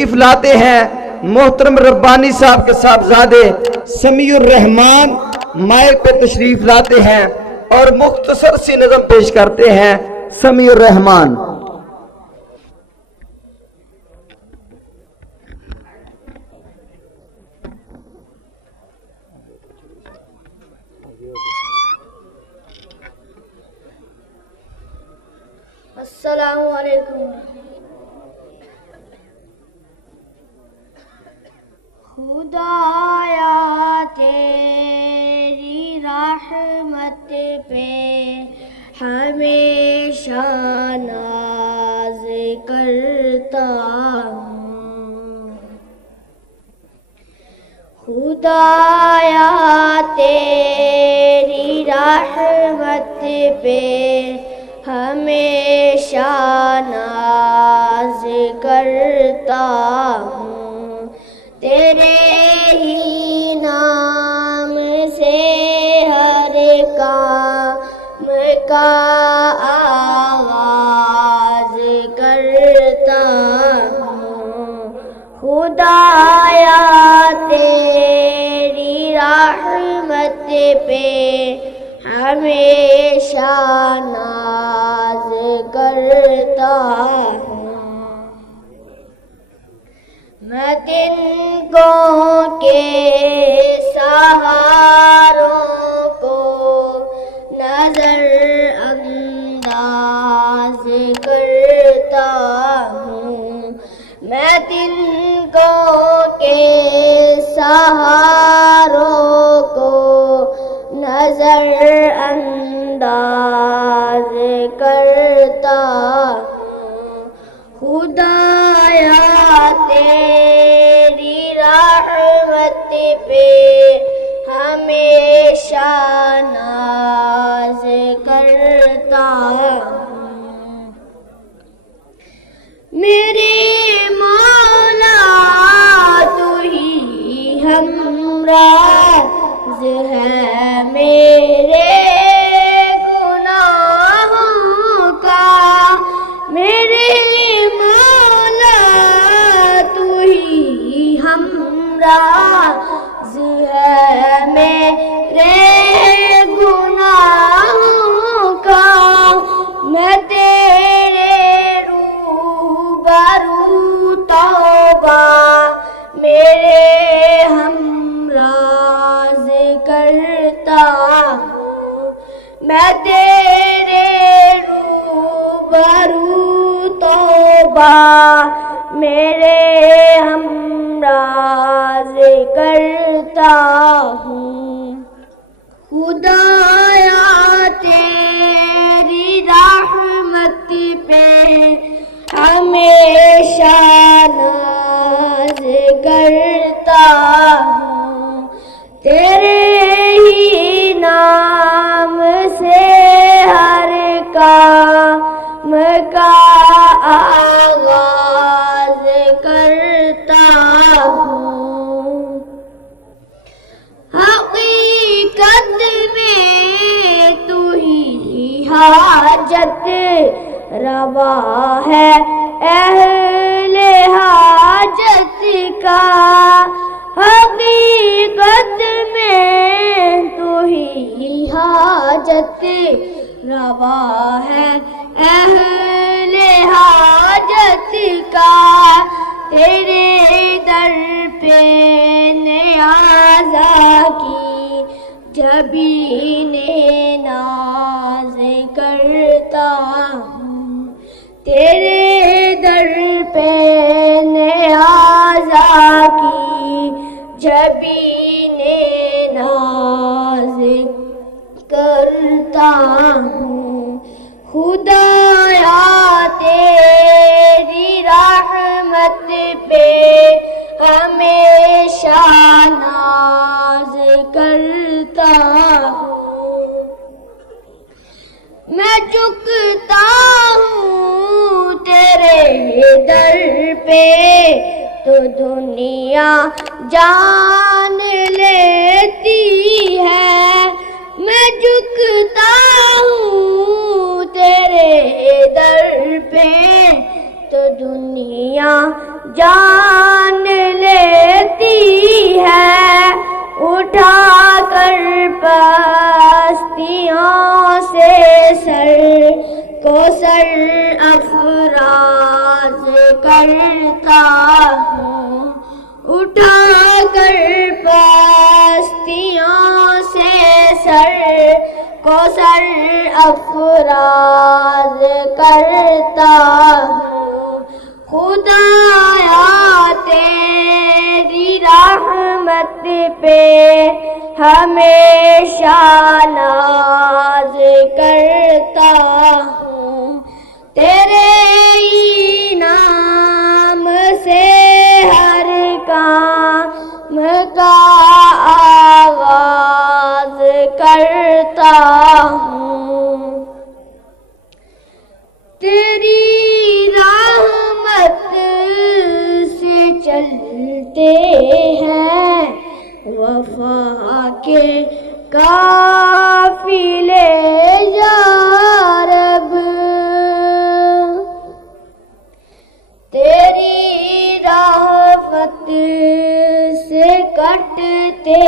تشریف لاتے ہیں محترم ربانی صاحب کے صاحبزادے سمیع الرحمان مائک پہ تشریف لاتے ہیں اور مختصر سی نظم پیش کرتے ہیں سمیع الرحمان۔ السلام علیکم۔ خدایا تیری رحمت پہ ہمیشہ ناز کرتا ہوں، خدایا تیری رحمت پہ ہمیشہ ناز کرتا ہوں، تیرے ہی نام سے ہر کام کا آغاز کرتا ہوں، خدایا تیری رحمت پہ ہمیشہ ناز کرتا ہوں، میں تنکوں کے سہاروں کو نظر انداز کرتا ہوں، میں تنکوں کے سہاروں کو نظر انداز کرتا ہوں، خدایا تیری رحمت پہ ہمیشہ ناز کرتا ہوں، میرے مولا تو ہی ہمراز ہے میرے گناہوں کا، میرے مولا تو ہی ہمراز ہے میرے گناہوں کا، میں تیرے روبرو توبہ میرے ہمراز کرتا ہوں، میں تیرے روبرو توبہ میرے ہمراز کرتا ہوں، خدایا تیری رحمت پہ ہمیشہ ناز کرتا ہوں، تیرے ہی نام سے ہر کام کا آغاز کرتا ہوں، حقیقت میں تو ہی حاجت روا ہے اہل حاجت کا، حقیقت میں تو ہی حاجت روا ہے اہل حاجت کا، تیرے در پہ نیازا کی جبین ناز کرتا ہوں، تیرے در پہ نیازا کی جبین ناز کرتا ہوں، خدایا تیری رحمت پہ ہمیشہ ناز کرتا ہوں، میں جھکتا ہوں تیرے در پہ تو دنیا جان لیتی ہے، میں جھکتا ہوں تیرے در پہ تو دنیا جان اٹھا کر پستیوں سے سر کو سر افراز کرتا ہوں، اٹھا کر پستیوں سے سر کو سر افراز کرتا ہوں۔ خدایا تیری رحمت پہ ہمیشہ ناز کرتا ہوں، تیرے نام سے ہر کام کا آغاز کرتا ہوں۔ تیری رحمت سے چلتے ہیں وفا کے قافلے یا رب، تیری رحمت سے کٹتے